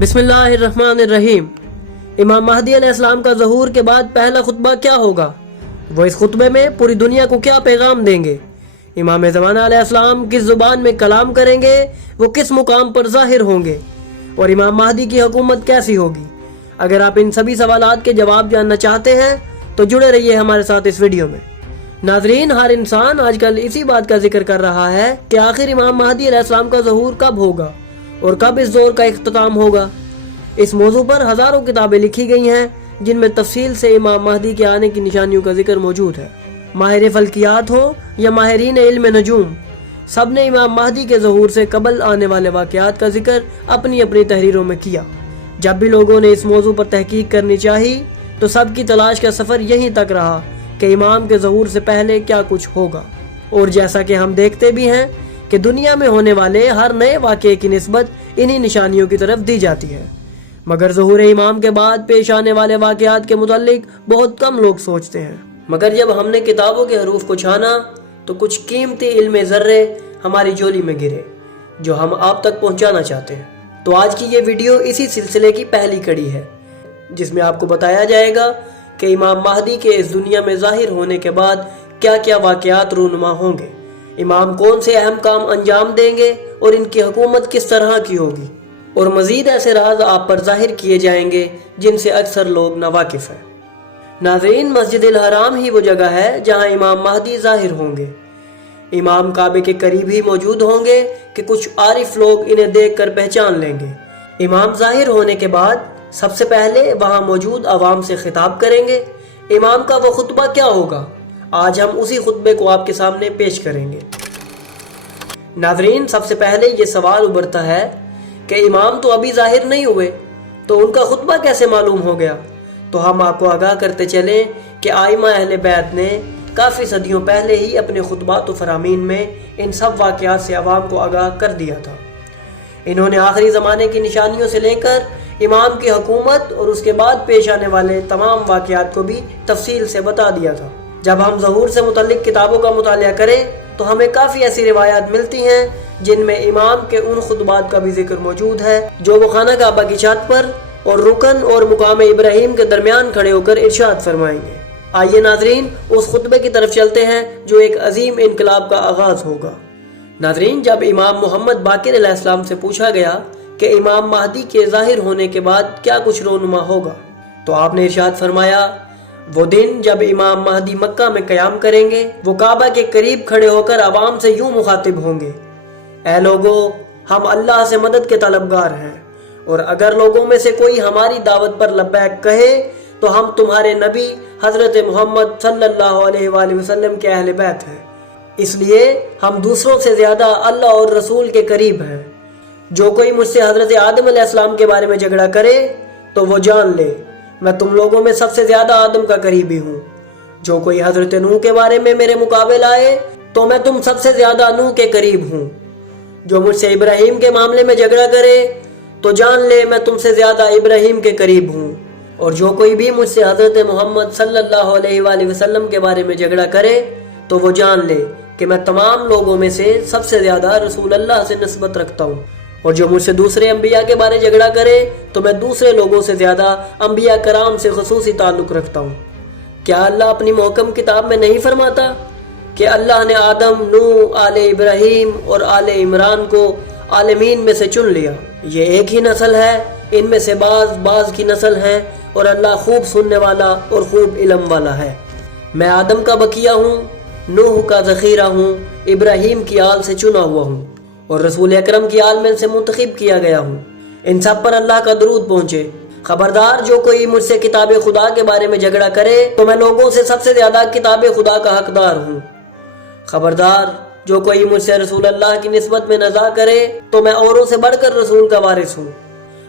بسم اللہ الرحمن الرحیم۔ امام مہدی علیہ السلام کا ظہور کے بعد پہلا خطبہ کیا ہوگا؟ وہ اس خطبے میں پوری دنیا کو کیا پیغام دیں گے؟ امام زمانہ علیہ السلام کس زبان میں کلام کریں گے؟ وہ کس مقام پر ظاہر ہوں گے؟ اور امام مہدی کی حکومت کیسی ہوگی؟ اگر آپ ان سبھی سوالات کے جواب جاننا چاہتے ہیں تو جڑے رہیے ہمارے ساتھ اس ویڈیو میں۔ ناظرین، ہر انسان آج کل اسی بات کا ذکر کر رہا ہے کہ آخر امام مہدی علیہ السلام کا ظہور کب ہوگا اور کب اس دور کا اختتام ہوگا۔ اس موضوع پر ہزاروں کتابیں لکھی گئی ہیں جن میں تفصیل سے امام مہدی کے آنے کی نشانیوں کا ذکر موجود ہے۔ ماہر فلکیات ہو یا ماہرین علم نجوم، سب نے امام مہدی کے ظہور سے قبل آنے والے واقعات کا ذکر اپنی اپنی تحریروں میں کیا۔ جب بھی لوگوں نے اس موضوع پر تحقیق کرنی چاہی تو سب کی تلاش کا سفر یہیں تک رہا کہ امام کے ظہور سے پہلے کیا کچھ ہوگا۔ اور جیسا کہ ہم دیکھتے بھی ہیں کہ دنیا میں ہونے والے ہر نئے واقعے کی نسبت انہی نشانیوں کی طرف دی جاتی ہے، مگر ظہور امام کے بعد پیش آنے والے واقعات کے متعلق بہت کم لوگ سوچتے ہیں۔ مگر جب ہم نے کتابوں کے حروف کو چھانا تو کچھ قیمتی علم ذرے ہماری جولی میں گرے جو ہم آپ تک پہنچانا چاہتے ہیں۔ تو آج کی یہ ویڈیو اسی سلسلے کی پہلی کڑی ہے جس میں آپ کو بتایا جائے گا کہ امام مہدی کے اس دنیا میں ظاہر ہونے کے بعد کیا کیا واقعات رونما ہوں گے، امام کون سے اہم کام انجام دیں گے اور ان کی حکومت کس طرح کی ہوگی، اور مزید ایسے راز آپ پر ظاہر کیے جائیں گے جن سے اکثر لوگ ناواقف ہیں۔ ناظرین، مسجد الحرام ہی وہ جگہ ہے جہاں امام مہدی ظاہر ہوں گے۔ امام کعبے کے قریب ہی موجود ہوں گے کہ کچھ عارف لوگ انہیں دیکھ کر پہچان لیں گے۔ امام ظاہر ہونے کے بعد سب سے پہلے وہاں موجود عوام سے خطاب کریں گے۔ امام کا وہ خطبہ کیا ہوگا؟ آج ہم اسی خطبے کو آپ کے سامنے پیش کریں گے۔ ناظرین، سب سے پہلے یہ سوال ابھرتا ہے کہ امام تو ابھی ظاہر نہیں ہوئے تو ان کا خطبہ کیسے معلوم ہو گیا؟ تو ہم آپ کو آگاہ کرتے چلیں کہ ائمہ اہل بیت نے کافی صدیوں پہلے ہی اپنے خطبات و فرامین میں ان سب واقعات سے عوام کو آگاہ کر دیا تھا۔ انہوں نے آخری زمانے کی نشانیوں سے لے کر امام کی حکومت اور اس کے بعد پیش آنے والے تمام واقعات کو بھی تفصیل سے بتا دیا تھا۔ جب ہم ظہور سے متعلق کتابوں کا مطالعہ کریں تو ہمیں کافی ایسی روایات ملتی ہیں جن میں امام کے ان خطبات کا بھی ذکر موجود ہے جو وہ خانہ کعبہ کی چھت پر اور رکن اور مقام ابراہیم کے درمیان کھڑے ہو کر ارشاد فرمائیں گے۔ آئیے ناظرین، اس خطبے کی طرف چلتے ہیں جو ایک عظیم انقلاب کا آغاز ہوگا۔ ناظرین، جب امام محمد باقر علیہ السلام سے پوچھا گیا کہ امام مہدی کے ظاہر ہونے کے بعد کیا کچھ رونما ہوگا تو آپ نے ارشاد فرمایا، وہ دن جب امام مہدی مکہ میں قیام کریں گے، وہ کعبہ کے قریب کھڑے ہو کر عوام سے یوں مخاطب ہوں گے، اے لوگو، ہم اللہ سے مدد کے طلبگار ہیں، اور اگر لوگوں میں سے کوئی ہماری دعوت پر لبیک کہے تو ہم تمہارے نبی حضرت محمد صلی اللہ علیہ وآلہ وسلم کے اہل بیت ہیں، اس لیے ہم دوسروں سے زیادہ اللہ اور رسول کے قریب ہیں۔ جو کوئی مجھ سے حضرت آدم علیہ السلام کے بارے میں جھگڑا کرے تو وہ جان لے میں تم لوگوں میں سب سے زیادہ آدم کا قریبی ہوں۔ جو کوئی حضرت نوح کے بارے میں میرے مقابل آئے تو میں تم سب سے زیادہ نوح کے قریب ہوں۔ جو مجھ سے ابراہیم کے معاملے میں جھگڑا کرے تو جان لے میں تم سے زیادہ ابراہیم کے قریب ہوں، اور جو کوئی بھی مجھ سے حضرت محمد صلی اللہ علیہ وآلہ وسلم کے بارے میں جھگڑا کرے تو وہ جان لے کہ میں تمام لوگوں میں سے سب سے زیادہ رسول اللہ سے نسبت رکھتا ہوں، اور جو مجھ سے دوسرے انبیاء کے بارے جھگڑا کرے تو میں دوسرے لوگوں سے زیادہ انبیاء کرام سے خصوصی تعلق رکھتا ہوں۔ کیا اللہ اپنی محکم کتاب میں نہیں فرماتا کہ اللہ نے آدم، نوح، آل ابراہیم اور آل عمران کو عالمین میں سے چن لیا؟ یہ ایک ہی نسل ہے، ان میں سے بعض کی نسل ہے، اور اللہ خوب سننے والا اور خوب علم والا ہے۔ میں آدم کا بقیہ ہوں، نوح کا ذخیرہ ہوں، ابراہیم کی آل سے چنا ہوا ہوں، اور رسول اکرم کی آل میں سے منتخب کیا گیا ہوں۔ ان سب پر اللہ کا درود پہنچے۔ خبردار، جو کوئی مجھ سے کتاب خدا کے بارے میں جھگڑا کرے تو میں لوگوں سے سب سے زیادہ کتاب خدا کا حقدار ہوں۔ خبردار، جو کوئی مجھ سے رسول اللہ کی نسبت میں نزاع کرے تو میں اوروں سے بڑھ کر رسول کا وارث ہوں۔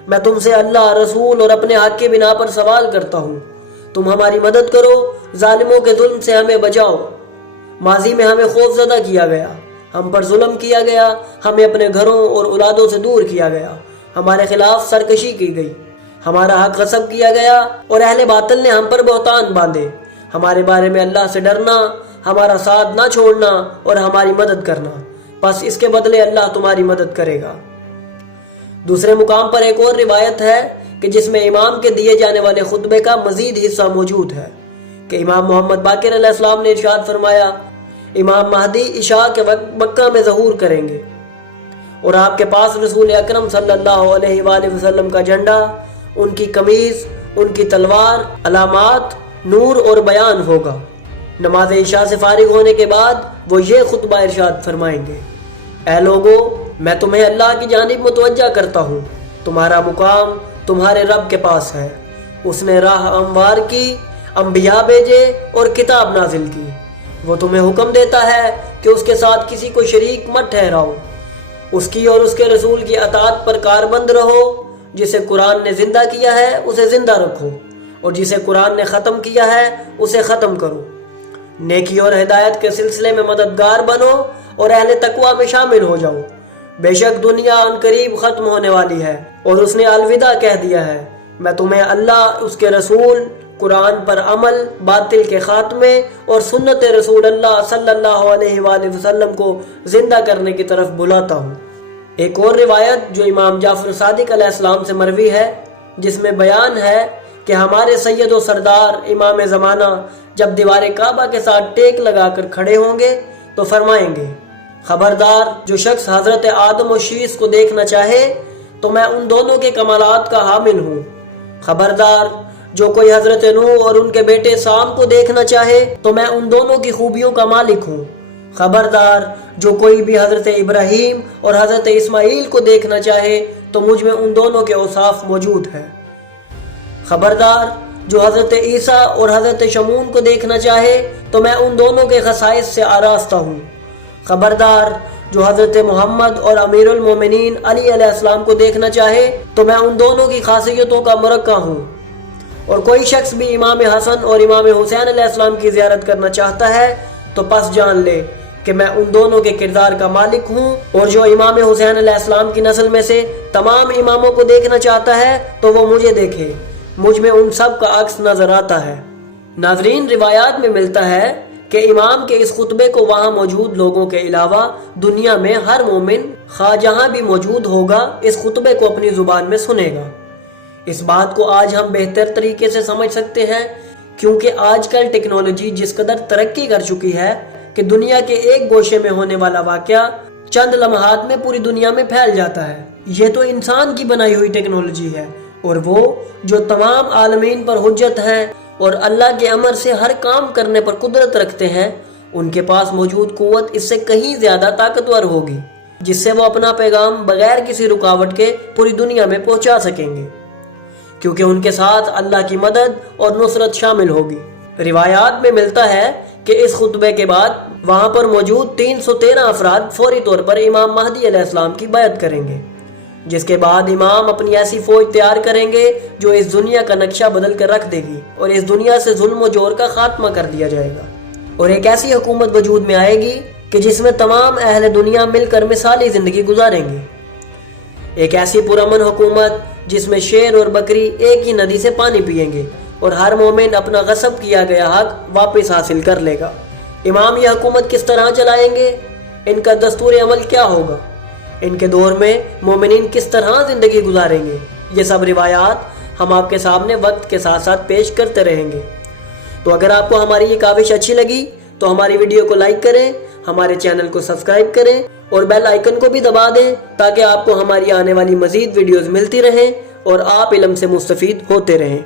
میں تم سے اللہ، رسول اور اپنے حق کی بنا پر سوال کرتا ہوں، تم ہماری مدد کرو، ظالموں کے ظلم سے ہمیں بچاؤ۔ ماضی میں ہمیں خوف زدہ کیا گیا، ہم پر ظلم کیا گیا، ہمیں اپنے گھروں اور اولادوں سے دور کیا گیا، ہمارے خلاف سرکشی کی گئی، ہمارا حق غصب کیا گیا، اور اہل باطل نے ہم پر بہتان باندھے۔ ہمارے بارے میں اللہ سے ڈرنا، ہمارا ساتھ نہ چھوڑنا اور ہماری مدد کرنا، بس اس کے بدلے اللہ تمہاری مدد کرے گا۔ دوسرے مقام پر ایک اور روایت ہے کہ جس میں امام کے دیے جانے والے خطبے کا مزید حصہ موجود ہے کہ امام محمد باقر علیہ السلام نے ارشاد فرمایا، امام مہدی عشاء کے وقت مکہ میں ظہور کریں گے اور آپ کے پاس رسول اکرم صلی اللہ علیہ وآلہ وسلم کا جھنڈا، ان کی قمیض، ان کی تلوار، علامات، نور اور بیان ہوگا۔ نماز عشاء سے فارغ ہونے کے بعد وہ یہ خطبہ ارشاد فرمائیں گے، اے لوگو، میں تمہیں اللہ کی جانب متوجہ کرتا ہوں، تمہارا مقام تمہارے رب کے پاس ہے، اس نے راہ ہموار کی، انبیاء بھیجے اور کتاب نازل کی، وہ تمہیں حکم دیتا ہے کہ اس کے ساتھ کسی کو شریک مت ٹھہراؤ، اس کی اور اس کے رسول کی اطاعت پر کاربند رہو، جسے قرآن نے زندہ کیا ہے اسے زندہ رکھو اور جسے قرآن نے ختم کیا ہے اسے ختم کرو، نیکی اور ہدایت کے سلسلے میں مددگار بنو اور اہل تقوی میں شامل ہو جاؤ، بے شک دنیا ان قریب ختم ہونے والی ہے اور اس نے الوداع کہہ دیا ہے، میں تمہیں اللہ، اس کے رسول، قرآن پر عمل، باطل کے خاتمے اور سنت رسول اللہ صلی اللہ علیہ وآلہ وسلم کو زندہ کرنے کی طرف بلاتا ہوں۔ ایک اور روایت جو امام جعفر صادق علیہ السلام سے مروی ہے، جس میں بیان ہے کہ ہمارے سید و سردار امام زمانہ جب دیوار کعبہ کے ساتھ ٹیک لگا کر کھڑے ہوں گے تو فرمائیں گے، خبردار، جو شخص حضرت آدم و شیس کو دیکھنا چاہے تو میں ان دونوں کے کمالات کا حامل ہوں، خبردار، جو کوئی حضرت نوح اور ان کے بیٹے سام کو دیکھنا چاہے تو میں ان دونوں کی خوبیوں کا مالک ہوں، خبردار، جو کوئی بھی حضرت ابراہیم اور حضرت اسماعیل کو دیکھنا چاہے تو مجھ میں ان دونوں کے اوصاف موجود ہیں، خبردار، جو حضرت عیسیٰ اور حضرت شمون کو دیکھنا چاہے تو میں ان دونوں کے خصائص سے آراستہ ہوں، خبردار، جو حضرت محمد اور امیر المومنین علی علیہ السلام کو دیکھنا چاہے تو میں ان دونوں کی خاصیتوں کا مرقع ہوں، اور کوئی شخص بھی امام حسن اور امام حسین علیہ السلام کی زیارت کرنا چاہتا ہے تو پس جان لے کہ میں ان دونوں کے کردار کا مالک ہوں، اور جو امام حسین علیہ السلام کی نسل میں سے تمام اماموں کو دیکھنا چاہتا ہے تو وہ مجھے دیکھے، مجھ میں ان سب کا عکس نظر آتا ہے۔ ناظرین، روایات میں ملتا ہے کہ امام کے اس خطبے کو وہاں موجود لوگوں کے علاوہ دنیا میں ہر مومن خواہ جہاں بھی موجود ہوگا اس خطبے کو اپنی زبان میں سنے گا۔ اس بات کو آج ہم بہتر طریقے سے سمجھ سکتے ہیں کیونکہ آج کل ٹیکنالوجی جس قدر ترقی کر چکی ہے کہ دنیا کے ایک گوشے میں ہونے والا واقعہ چند لمحات میں پوری دنیا میں پھیل جاتا ہے۔ یہ تو انسان کی بنائی ہوئی ٹیکنالوجی ہے، اور وہ جو تمام عالمین پر حجت ہے اور اللہ کے امر سے ہر کام کرنے پر قدرت رکھتے ہیں، ان کے پاس موجود قوت اس سے کہیں زیادہ طاقتور ہوگی، جس سے وہ اپنا پیغام بغیر کسی رکاوٹ کے پوری دنیا میں پہنچا سکیں گے، کیونکہ ان کے ساتھ اللہ کی مدد اور نصرت شامل ہوگی۔ روایات میں ملتا ہے کہ اس خطبے کے بعد وہاں پر موجود 313 افراد فوری طور پر امام مہدی علیہ السلام کی بیعت کریں گے، جس کے بعد امام اپنی ایسی فوج تیار کریں گے جو اس دنیا کا نقشہ بدل کر رکھ دے گی اور اس دنیا سے ظلم و جور کا خاتمہ کر دیا جائے گا، اور ایک ایسی حکومت وجود میں آئے گی کہ جس میں تمام اہل دنیا مل کر مثالی زندگی گزاریں گے، ایک ایسی پرامن حکومت جس میں شیر اور بکری ایک ہی ندی سے پانی پئیں گے اور ہر مومن اپنا غصب کیا گیا حق واپس حاصل کر لے گا۔ امام یہ حکومت کس طرح چلائیں گے، ان کا دستور عمل کیا ہوگا، ان کے دور میں مومنین کس طرح زندگی گزاریں گے، یہ سب روایات ہم آپ کے سامنے وقت کے ساتھ ساتھ پیش کرتے رہیں گے۔ تو اگر آپ کو ہماری یہ کاوش اچھی لگی تو ہماری ویڈیو کو لائک کریں، ہمارے چینل کو سبسکرائب کریں اور بیل آئیکن کو بھی دبا دیں تاکہ آپ کو ہماری آنے والی مزید ویڈیوز ملتی رہیں اور آپ علم سے مستفید ہوتے رہیں۔